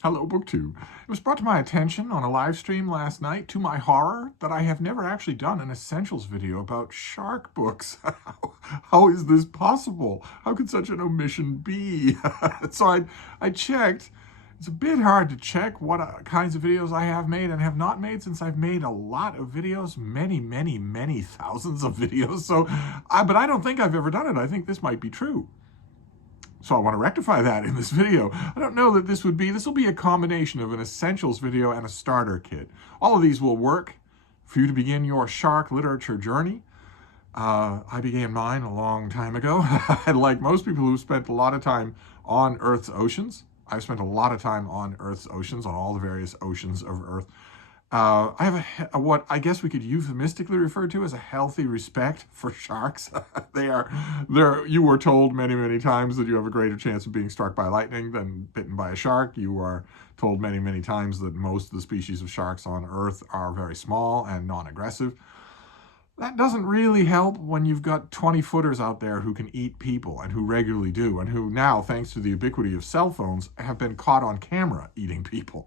Hello, BookTube. It was brought to my attention on a live stream last night, to my horror, that I have never actually done an essentials video about shark books. How is this possible? How could such an omission be? So I checked. It's a bit hard to check what kinds of videos I have made and have not made, since I've made a lot of videos, many thousands of videos. But I don't think I've ever done it. I think this might be true. So I want to rectify that in this video. I don't know that this will be a combination of an essentials video and a starter kit. All of these will work for you to begin your shark literature journey. I began mine a long time ago. And like most people who spent a lot of time on Earth's oceans, I've spent a lot of time on Earth's oceans, on all the various oceans of Earth. I have what I guess we could euphemistically refer to as a healthy respect for sharks. You were told many times that you have a greater chance of being struck by lightning than bitten by a shark. You are told many times that most of the species of sharks on Earth are very small and non-aggressive. That doesn't really help when you've got 20-footers out there who can eat people, and who regularly do, and who now, thanks to the ubiquity of cell phones, have been caught on camera eating people.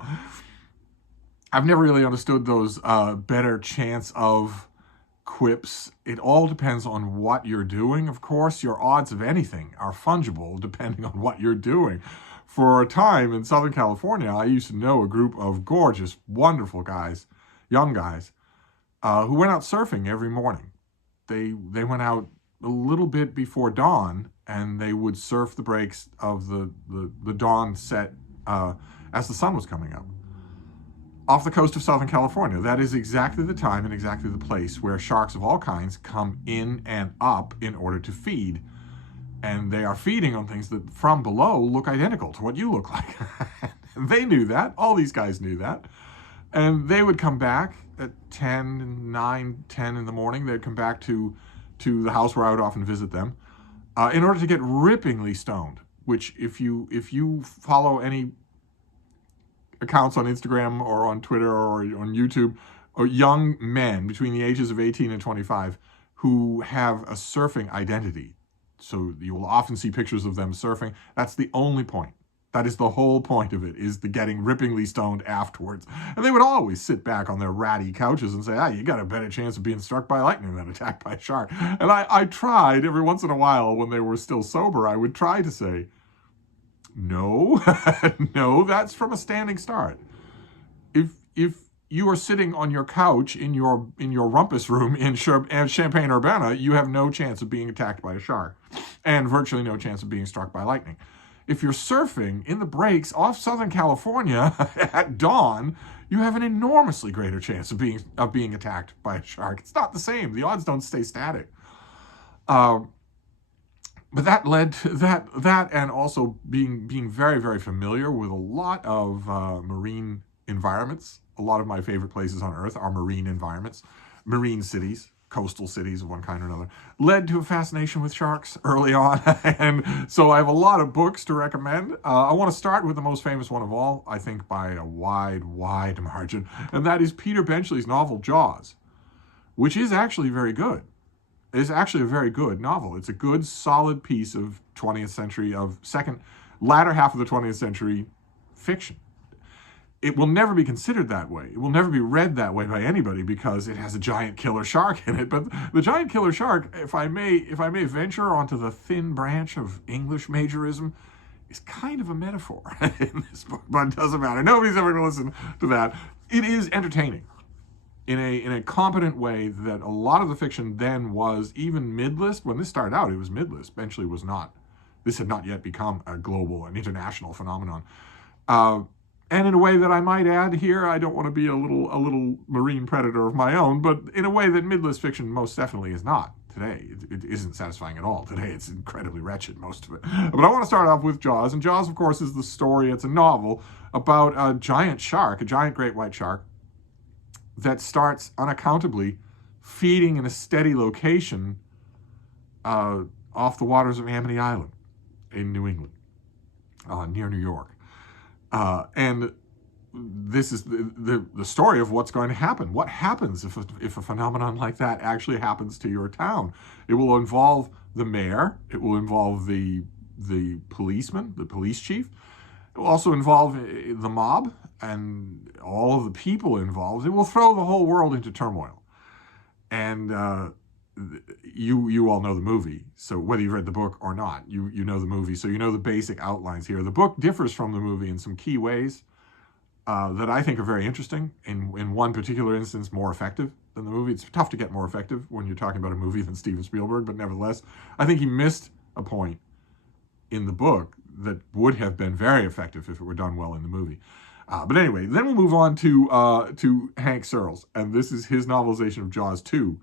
I've never really understood those better chance of quips. It all depends on what you're doing. Of course, your odds of anything are fungible depending on what you're doing. For a time in Southern California, I used to know a group of gorgeous, wonderful guys, young guys, who went out surfing every morning. They went out a little bit before dawn, and they would surf the breaks of the dawn set as the sun was coming up, off the coast of Southern California. That is exactly the time and exactly the place where sharks of all kinds come in and up in order to feed. And they are feeding on things that from below look identical to what you look like. They knew that. All these guys knew that. And they would come back at 9, 10 in the morning. They'd come back to the house where I would often visit them in order to get rippingly stoned, which if you follow any accounts on Instagram or on Twitter or on YouTube, or young men between the ages of 18 and 25 who have a surfing identity. So you will often see pictures of them surfing. That's the only point. That is the whole point of it, is the getting rippingly stoned afterwards. And they would always sit back on their ratty couches and say, you got a better chance of being struck by lightning than attacked by a shark. And I tried every once in a while, when they were still sober, I would try to say, no, no, that's from a standing start. If you are sitting on your couch in your rumpus room in Champaign-Urbana, you have no chance of being attacked by a shark, and virtually no chance of being struck by lightning. If you're surfing in the breaks off Southern California at dawn, you have an enormously greater chance of being attacked by a shark. It's not the same. The odds don't stay static. But that led to that and also being very familiar with a lot of marine environments. A lot of my favorite places on Earth are marine environments, marine cities, coastal cities of one kind or another, led to a fascination with sharks early on. And so I have a lot of books to recommend. I want to start with the most famous one of all, I think by a wide margin, and that is Peter Benchley's novel Jaws, which is actually very good. It's actually a very good novel. It's a good, solid piece of 20th century, latter half of the 20th century fiction. It will never be considered that way. It will never be read that way by anybody because it has a giant killer shark in it. But the giant killer shark, if I may venture onto the thin branch of English majorism, is kind of a metaphor in this book, but it doesn't matter. Nobody's ever going to listen to that. It is entertaining in a competent way that a lot of the fiction then was even mid-list. When this started out, it was mid-list. Benchley was not. This had not yet become a global and international phenomenon. And in a way that I might add here, I don't want to be a little marine predator of my own, but in a way that mid-list fiction most definitely is not today. It isn't satisfying at all today. It's incredibly wretched, most of it. But I want to start off with Jaws. And Jaws, of course, is the story. It's a novel about a giant shark, a giant great white shark, that starts unaccountably feeding in a steady location off the waters of Amity Island in New England, near New York. And this is the story of what's going to happen. What happens if a phenomenon like that actually happens to your town? It will involve the mayor. It will involve the policeman, the police chief. It will also involve the mob and all of the people involved, it will throw the whole world into turmoil. And you all know the movie, so whether you've read the book or not, you know the movie, so you know the basic outlines here. The book differs from the movie in some key ways that I think are very interesting. In one particular instance, more effective than the movie. It's tough to get more effective when you're talking about a movie than Steven Spielberg, but nevertheless, I think he missed a point in the book that would have been very effective if it were done well in the movie. But anyway, then we'll move on to Hank Searles, and this is his novelization of Jaws 2,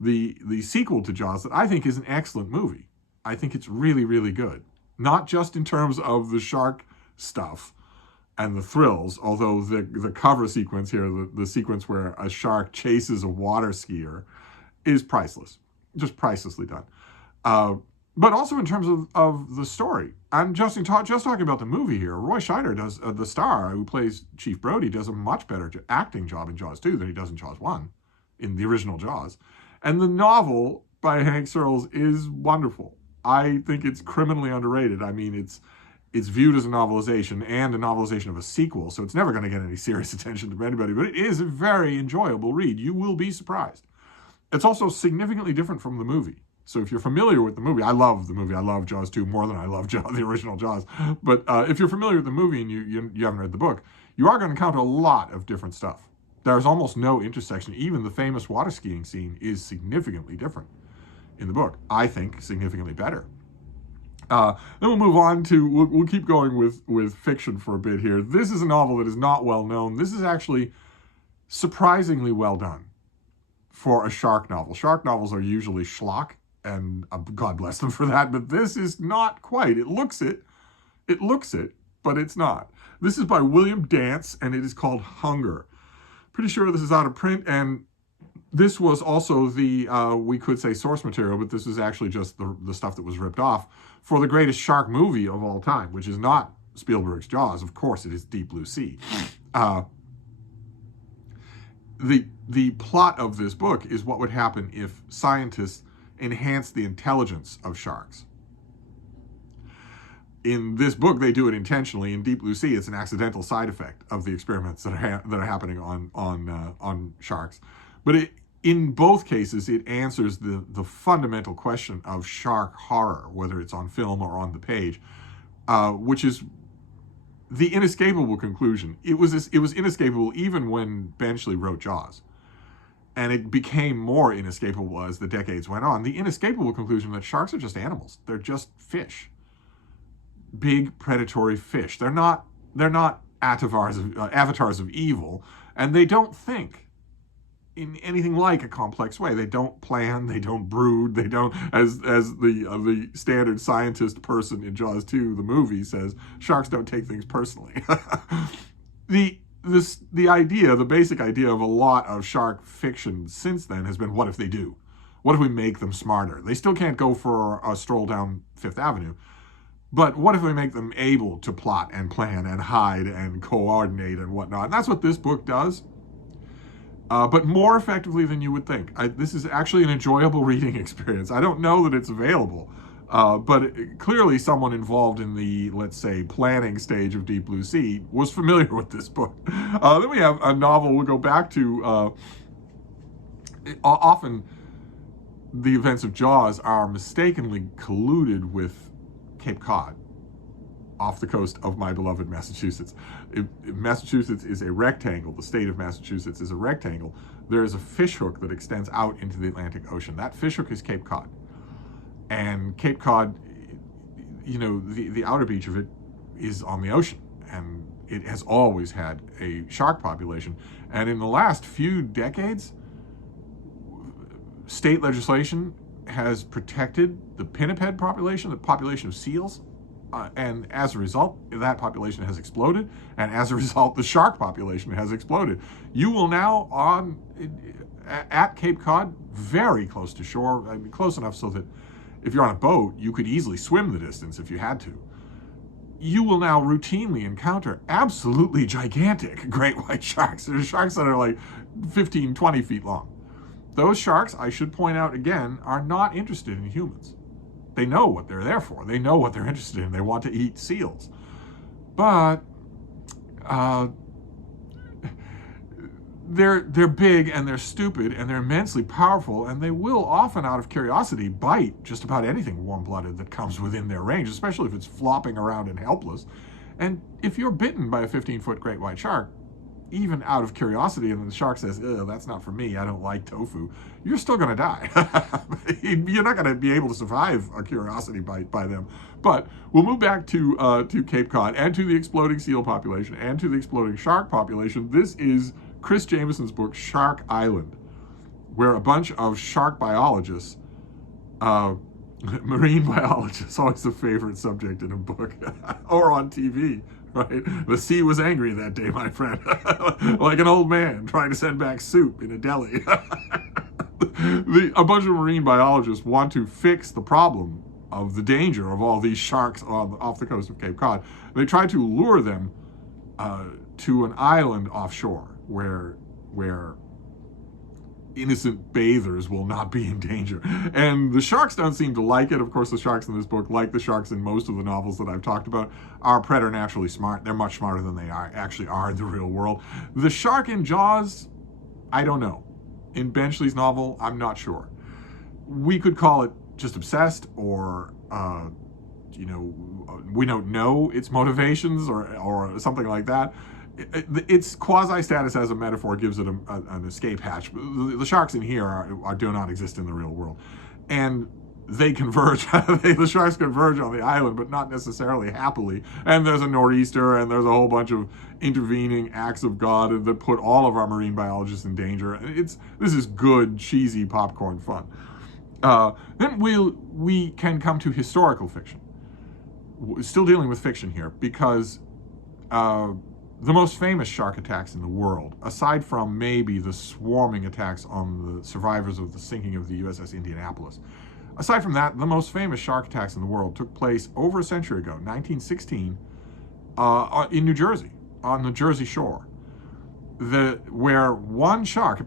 the sequel to Jaws that I think is an excellent movie. I think it's really, really good. Not just in terms of the shark stuff and the thrills, although the cover sequence here, the sequence where a shark chases a water skier, is priceless. Just pricelessly done. But also in terms of the story. I'm just talking about the movie here. Roy Scheider does, the star who plays Chief Brody, does a much better acting job in Jaws 2 than he does in Jaws 1, in the original Jaws. And the novel by Hank Searles is wonderful. I think it's criminally underrated. I mean, it's viewed as a novelization and a novelization of a sequel, so it's never going to get any serious attention from anybody, but it is a very enjoyable read. You will be surprised. It's also significantly different from the movie. So if you're familiar with the movie, I love the movie. I love Jaws 2 more than I love the original Jaws. But if you're familiar with the movie and you haven't read the book, you are going to encounter a lot of different stuff. There's almost no intersection. Even the famous water skiing scene is significantly different in the book. I think significantly better. Then we'll move on to, we'll keep going with fiction for a bit here. This is a novel that is not well known. This is actually surprisingly well done for a shark novel. Shark novels are usually schlock, and God bless them for that, but this is not quite. It looks it, but it's not. This is by William Dance, and it is called Hunger. Pretty sure this is out of print, and this was also the, we could say source material, but this is actually just the stuff that was ripped off for the greatest shark movie of all time, which is not Spielberg's Jaws. Of course, it is Deep Blue Sea. The plot of this book is what would happen if scientists enhance the intelligence of sharks. In this book, they do it intentionally. In Deep Blue Sea, it's an accidental side effect of the experiments that are happening on sharks. But in both cases, it answers the fundamental question of shark horror, whether it's on film or on the page, which is the inescapable conclusion. It was inescapable even when Benchley wrote Jaws. And it became more inescapable as the decades went on. The inescapable conclusion that sharks are just animals. They're just fish. Big predatory fish. They're not avatars of evil, and they don't think in anything like a complex way. They don't plan, they don't brood, they don't, as the standard scientist person in Jaws 2, the movie, says, sharks don't take things personally. The basic idea of a lot of shark fiction since then has been, what if they do? What if we make them smarter? They still can't go for a stroll down Fifth Avenue, but what if we make them able to plot and plan and hide and coordinate and whatnot? And that's what this book does, but more effectively than you would think. This is actually an enjoyable reading experience. I don't know that it's available, but clearly someone involved in the, let's say, planning stage of Deep Blue Sea was familiar with this book. Then we have a novel we'll go back to. Often the events of Jaws are mistakenly colluded with Cape Cod, off the coast of my beloved Massachusetts. If Massachusetts is a rectangle, the state of Massachusetts is a rectangle, there is a fishhook that extends out into the Atlantic Ocean. That fishhook is Cape Cod. And Cape Cod, the outer beach of it is on the ocean, and it has always had a shark population. And in the last few decades, state legislation has protected the pinniped population, the population of seals, and as a result, that population has exploded, and as a result, the shark population has exploded. You will now, at Cape Cod, very close to shore, close enough so that if you're on a boat, you could easily swim the distance if you had to. You will now routinely encounter absolutely gigantic great white sharks. There's sharks that are like 15, 20 feet long. Those sharks, I should point out again, are not interested in humans. They know what they're there for. They know what they're interested in. They want to eat seals. But uh, they're big and they're stupid and they're immensely powerful, and they will often, out of curiosity, bite just about anything warm-blooded that comes within their range, especially if it's flopping around and helpless. And if you're bitten by a 15-foot great white shark, even out of curiosity, and the shark says, that's not for me, I don't like tofu, you're still going to die. You're not going to be able to survive a curiosity bite by them. But we'll move back to Cape Cod and to the exploding seal population and to the exploding shark population. This is Chris Jameson's book, Shark Island, where a bunch of shark biologists, marine biologists, always a favorite subject in a book, or on TV, right? The sea was angry that day, my friend, like an old man trying to send back soup in a deli. A bunch of marine biologists want to fix the problem of the danger of all these sharks off the coast of Cape Cod. They try to lure them to an island offshore where innocent bathers will not be in danger. And the sharks don't seem to like it. Of course, the sharks in this book, like the sharks in most of the novels that I've talked about, are preternaturally smart. They're much smarter than they actually are in the real world. The shark in Jaws, I don't know. In Benchley's novel, I'm not sure. We could call it just obsessed, or we don't know its motivations, or something like that. Its quasi-status as a metaphor gives it an escape hatch. The sharks in here do not exist in the real world. And they converge, the sharks converge on the island, but not necessarily happily. And there's a nor'easter, and there's a whole bunch of intervening acts of God that put all of our marine biologists in danger. This is good, cheesy popcorn fun. Then we can come to historical fiction. Still dealing with fiction here, because the most famous shark attacks in the world, aside from maybe the swarming attacks on the survivors of the sinking of the USS Indianapolis, aside from that, the most famous shark attacks in the world took place over a century ago, 1916, in New Jersey, on the Jersey shore, where one shark,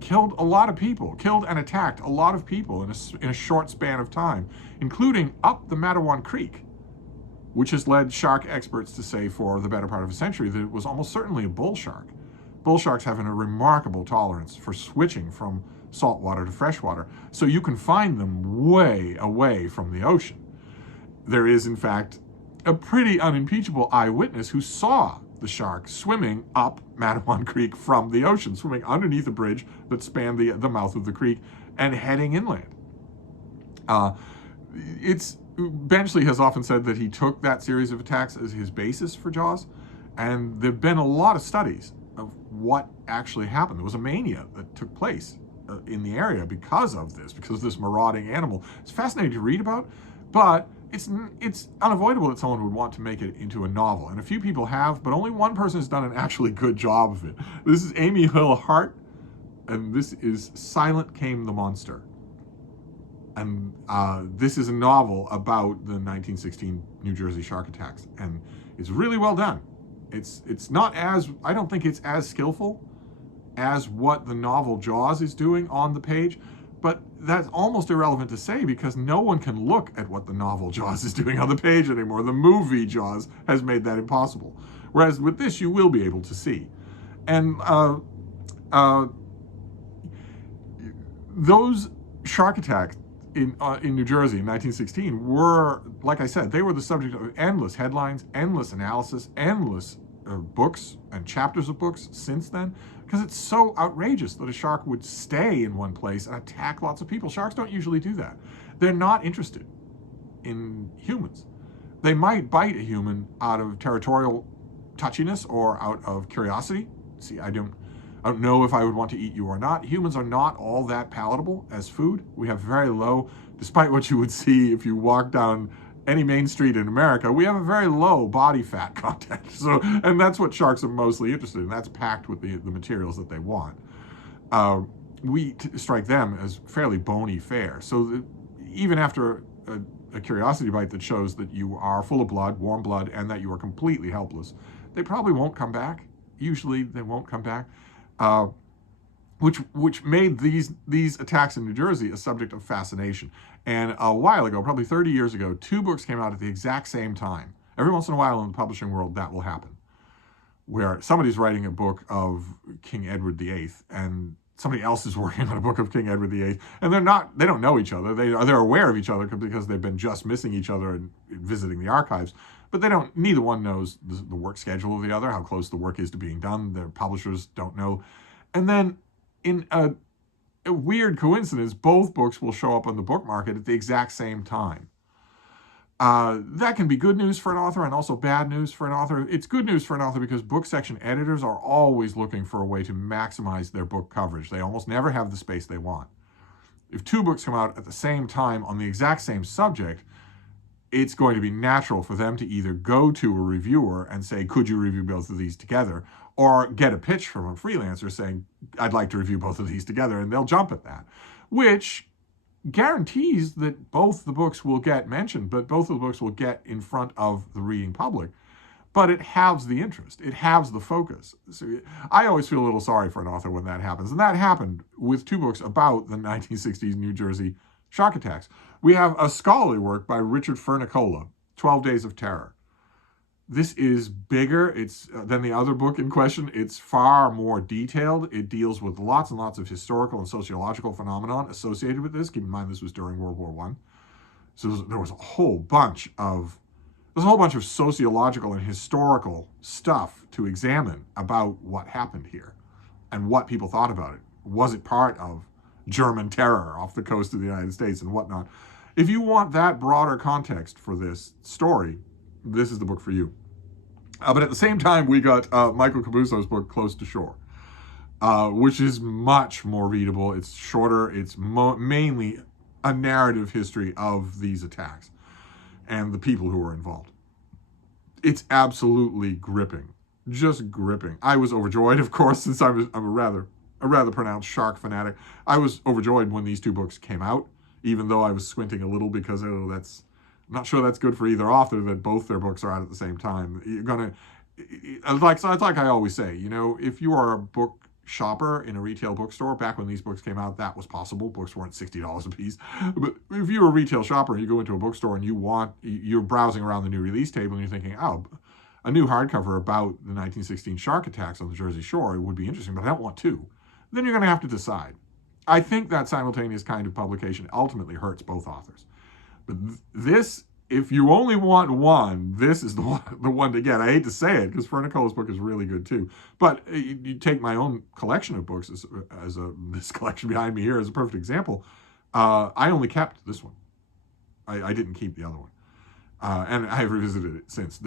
killed a lot of people, killed and attacked a lot of people in a short span of time, including up the Matawan Creek, which has led shark experts to say for the better part of a century that it was almost certainly a bull shark. Bull sharks have a remarkable tolerance for switching from saltwater to freshwater, so you can find them way away from the ocean. There is, in fact, a pretty unimpeachable eyewitness who saw the shark swimming up Matawan Creek from the ocean, swimming underneath a bridge that spanned the mouth of the creek and heading inland. Benchley has often said that he took that series of attacks as his basis for Jaws, and there have been a lot of studies of what actually happened. There was a mania that took place in the area because of this marauding animal. It's fascinating to read about, but it's unavoidable that someone would want to make it into a novel, and a few people have, but only one person has done an actually good job of it. This is Amy Hill Hart, and this is Silent Came the Monster. And this is a novel about the 1916 New Jersey shark attacks, and it's really well done. It's not I don't think it's as skillful as what the novel Jaws is doing on the page, but that's almost irrelevant to say because no one can look at what the novel Jaws is doing on the page anymore. The movie Jaws has made that impossible. Whereas with this, you will be able to see. And those shark attacks in New Jersey in 1916 were, like I said, they were the subject of endless headlines, endless analysis, endless books and chapters of books since then, because it's so outrageous that a shark would stay in one place and attack lots of people. Sharks don't usually do that. They're not interested in humans. They might bite a human out of territorial touchiness or out of curiosity. See, I don't know if I would want to eat you or not. Humans are not all that palatable as food. We have very low, despite what you would see if you walk down any main street in America, we have a very low body fat content. And that's what sharks are mostly interested in. That's packed with the materials that they want. We strike them as fairly bony fare. So even after a curiosity bite that shows that you are full of blood, warm blood, and that you are completely helpless, they probably won't come back. Usually they won't come back. Which made these attacks in New Jersey a subject of fascination. And a while ago, probably 30 years ago, two books came out at the exact same time Every once in a while in the publishing world, that will happen, where somebody's writing a book of King Edward VIII, and somebody else is working on a book of King Edward VIII, and they don't know each other. They're aware of each other because they've been just missing each other and visiting the archives, but neither one knows the work schedule of the other, how close the work is to being done. Their publishers don't know. And then in a weird coincidence, both books will show up on the book market at the exact same time. That can be good news for an author and also bad news for an author. It's good news for an author because book section editors are always looking for a way to maximize their book coverage. They almost never have the space they want. If two books come out at the same time on the exact same subject, it's going to be natural for them to either go to a reviewer and say, could you review both of these together? Or get a pitch from a freelancer saying, I'd like to review both of these together, and they'll jump at that, which guarantees that both the books will get mentioned, but both of the books will get in front of the reading public. But it halves the interest. It halves the focus. So I always feel a little sorry for an author when that happens. And that happened with two books about the 1960s New Jersey shark attacks. We have a scholarly work by Richard Fernicola, 12 Days of Terror. This is bigger than the other book in question. It's far more detailed. It deals with lots and lots of historical and sociological phenomenon associated with this. Keep in mind, this was during World War I. So there was a whole bunch of sociological and historical stuff to examine about what happened here and what people thought about it. Was it part of German terror off the coast of the United States and whatnot? If you want that broader context for this story, this is the book for you. But at the same time, we got Michael Cabuso's book, Close to Shore, which is much more readable. It's shorter. It's mainly a narrative history of these attacks and the people who were involved. It's absolutely gripping, just gripping. I was overjoyed, of course, since I'm a rather pronounced shark fanatic. I was overjoyed when these two books came out, even though I was squinting a little because, I'm not sure that's good for either author that both their books are out at the same time. You're gonna, it's like I always say, if you are a book shopper in a retail bookstore, back when these books came out, that was possible. Books weren't $60 a piece. But if you're a retail shopper and you go into a bookstore and you're browsing around the new release table and you're thinking, oh, a new hardcover about the 1916 shark attacks on the Jersey Shore would be interesting, but I don't want two. Then you're going to have to decide. I think that simultaneous kind of publication ultimately hurts both authors. But this, if you only want one, this is the one to get. I hate to say it because Fernicola's book is really good too. But you take my own collection of books this collection behind me here as a perfect example. I only kept this one. I didn't keep the other one, and I have revisited it since.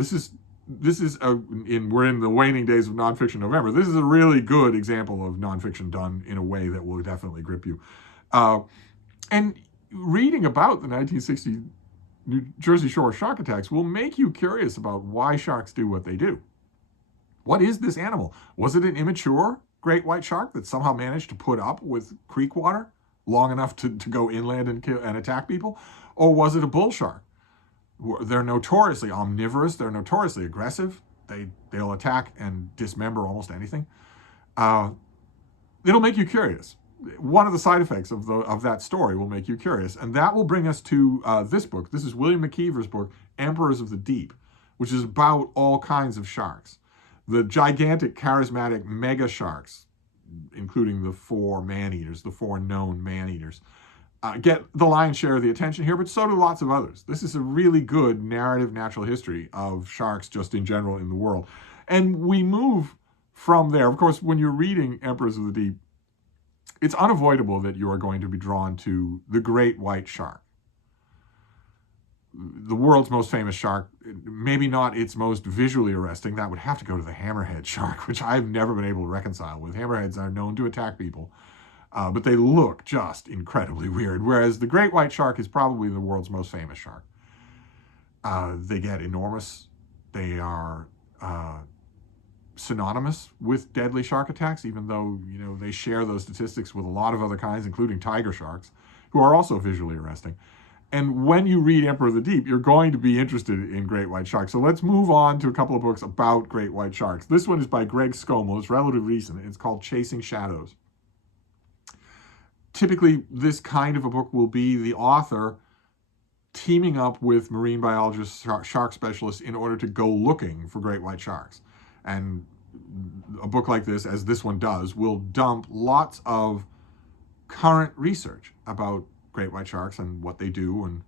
We're in the waning days of nonfiction November. This is a really good example of nonfiction done in a way that will definitely grip you. And reading about the 1960 New Jersey Shore shark attacks will make you curious about why sharks do what they do. What is this animal? Was it an immature great white shark that somehow managed to put up with creek water long enough to go inland and attack people? Or was it a bull shark? They're notoriously omnivorous. They're notoriously aggressive. They'll attack and dismember almost anything. It'll make you curious. One of the side effects of that story will make you curious. And that will bring us to this book. This is William McKeever's book, Emperors of the Deep, which is about all kinds of sharks. The gigantic, charismatic mega sharks, including the four man-eaters, the four known man-eaters, get the lion's share of the attention here, but so do lots of others. This is a really good narrative natural history of sharks just in general in the world. And we move from there. Of course, when you're reading Emperors of the Deep, it's unavoidable that you are going to be drawn to the great white shark. The world's most famous shark, maybe not its most visually arresting. That would have to go to the hammerhead shark, which I've never been able to reconcile with. Hammerheads are known to attack people, but they look just incredibly weird, whereas the great white shark is probably the world's most famous shark. They get enormous. They are synonymous with deadly shark attacks, even though they share those statistics with a lot of other kinds, including tiger sharks, who are also visually arresting. And when you read Emperor of the Deep, you're going to be interested in great white sharks. So let's move on to a couple of books about great white sharks. This one is by Greg Scomo. It's relatively recent. It's called Chasing Shadows. Typically, this kind of a book will be the author teaming up with marine biologists, shark specialists, in order to go looking for great white sharks. And a book like this, as this one does, will dump lots of current research about great white sharks and what they do and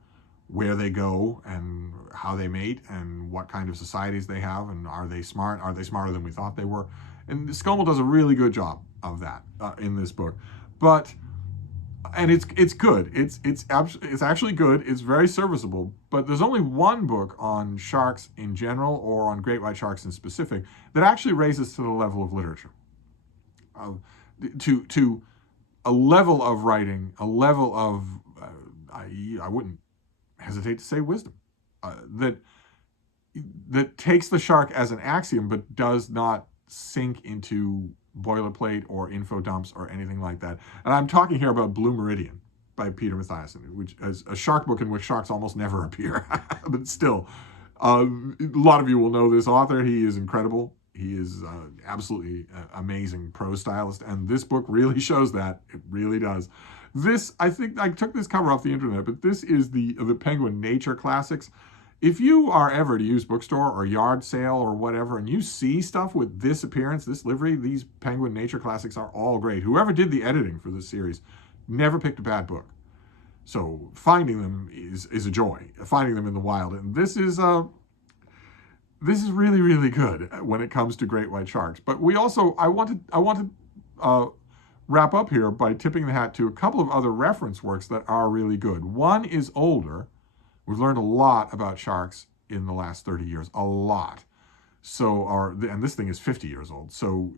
where they go and how they mate and what kind of societies they have, and are they smart? Are they smarter than we thought they were? And Scommel does a really good job of that in this book. And it's good. It's actually good. It's very serviceable. But there's only one book on sharks in general, or on great white sharks in specific, that actually raises to the level of literature, to a level of writing, a level of I wouldn't hesitate to say wisdom, that takes the shark as an axiom, but does not sink into boilerplate or info dumps or anything like that. And I'm talking here about Blue Meridian by Peter Mathiasen, which is a shark book in which sharks almost never appear. But still, a lot of you will know this author. He is incredible. He is absolutely amazing prose stylist, and this book really shows that. It really does. This, I think, I took this cover off the internet, but this is the Penguin Nature Classics. If you are ever to use bookstore or yard sale or whatever, and you see stuff with this appearance, this livery, these Penguin Nature Classics are all great. Whoever did the editing for this series never picked a bad book. So finding them is a joy. Finding them in the wild, and this is really, really good when it comes to great white sharks. But we also, I want to wrap up here by tipping the hat to a couple of other reference works that are really good. One is older. We've learned a lot about sharks in the last 30 years, a lot. And this thing is 50 years old, so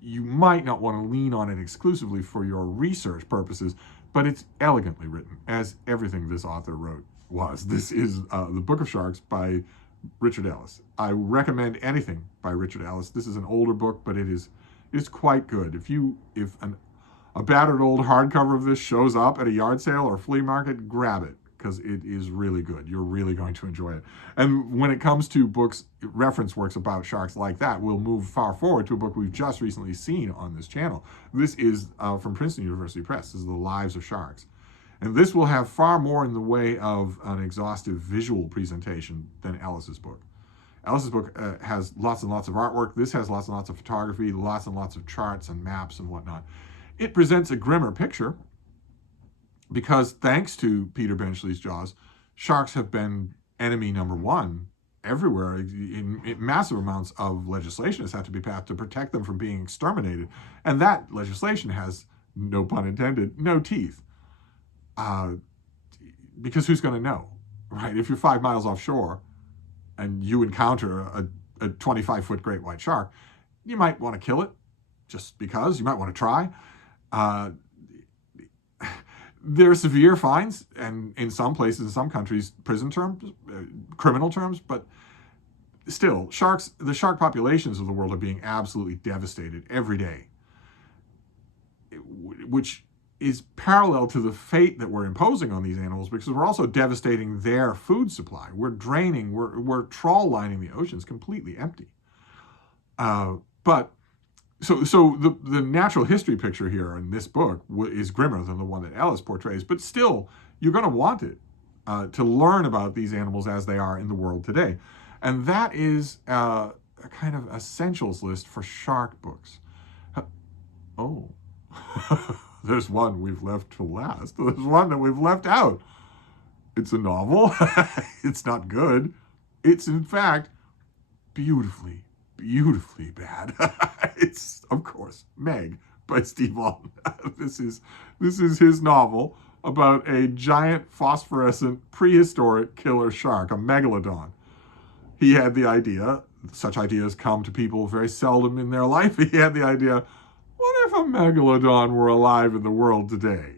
you might not want to lean on it exclusively for your research purposes, but it's elegantly written, as everything this author wrote was. This is The Book of Sharks by Richard Ellis. I recommend anything by Richard Ellis. This is an older book, but it's quite good. If a battered old hardcover of this shows up at a yard sale or flea market, grab it, because it is really good. You're really going to enjoy it. And when it comes to books, reference works about sharks like that, we'll move far forward to a book we've just recently seen on this channel. This is from Princeton University Press. This is The Lives of Sharks. And this will have far more in the way of an exhaustive visual presentation than Ellis's book. Ellis's book has lots and lots of artwork. This has lots and lots of photography, lots and lots of charts and maps and whatnot. It presents a grimmer picture, because thanks to Peter Benchley's Jaws, sharks have been enemy number one everywhere. In massive amounts of legislation has had to be passed to protect them from being exterminated. And that legislation has, no pun intended, no teeth. Because who's going to know, right? If you're 5 miles offshore and you encounter a 25-foot great white shark, you might want to kill it just because. You might want to try. There are severe fines, and in some places, in some countries, prison terms, criminal terms, but still, the shark populations of the world are being absolutely devastated every day, which is parallel to the fate that we're imposing on these animals, because we're also devastating their food supply. We're trawl lining the oceans completely empty. So the natural history picture here in this book is grimmer than the one that Ellis portrays, but still, you're going to want it to learn about these animals as they are in the world today. And that is a kind of essentials list for shark books. Oh, there's one we've left to last. There's one that we've left out. It's a novel. It's not good. It's, in fact, beautifully bad. It's, of course, Meg by Steve Alden. This is his novel about a giant phosphorescent prehistoric killer shark, a megalodon. He had the idea, such ideas come to people very seldom in their life. He had the idea, what if a megalodon were alive in the world today?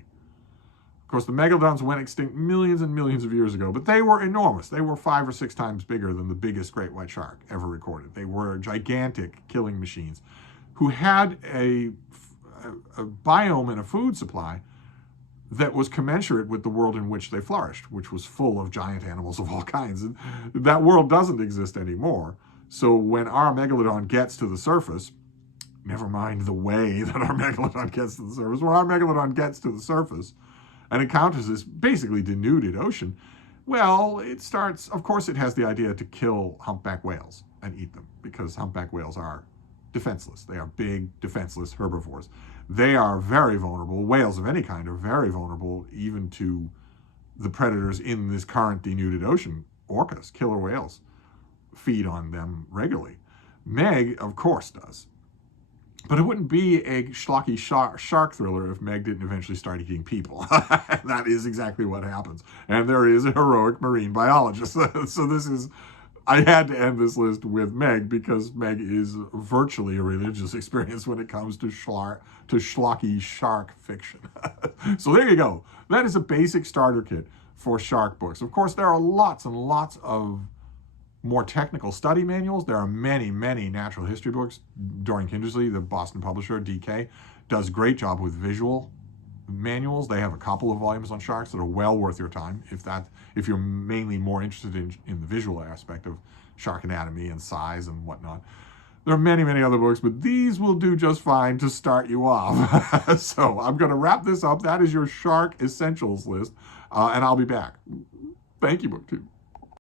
Of course, the megalodons went extinct millions and millions of years ago, but they were enormous. They were 5 or 6 times bigger than the biggest great white shark ever recorded. They were gigantic killing machines who had a biome and a food supply that was commensurate with the world in which they flourished, which was full of giant animals of all kinds. And that world doesn't exist anymore. So when our megalodon gets to the surface, never mind the way that our megalodon gets to the surface, when our megalodon gets to the surface, and encounters this basically denuded ocean, well, it starts, of course, it has the idea to kill humpback whales and eat them, because humpback whales are defenseless. They are big, defenseless herbivores. They are very vulnerable. Whales of any kind are very vulnerable, even to the predators in this current denuded ocean. Orcas, killer whales, feed on them regularly. Meg, of course, does. But it wouldn't be a schlocky shark thriller if Meg didn't eventually start eating people. That is exactly what happens. And there is a heroic marine biologist. So this is, I had to end this list with Meg, because Meg is virtually a religious experience when it comes to schlocky shark fiction. So there you go. That is a basic starter kit for shark books. Of course, there are lots and lots of more technical study manuals. There are many, many natural history books. Dorian Kindersley, the Boston publisher, DK, does a great job with visual manuals. They have a couple of volumes on sharks that are well worth your time if you're mainly more interested in the visual aspect of shark anatomy and size and whatnot. There are many, many other books, but these will do just fine to start you off. So I'm going to wrap this up. That is your Shark Essentials list, and I'll be back. Thank you, BookTube.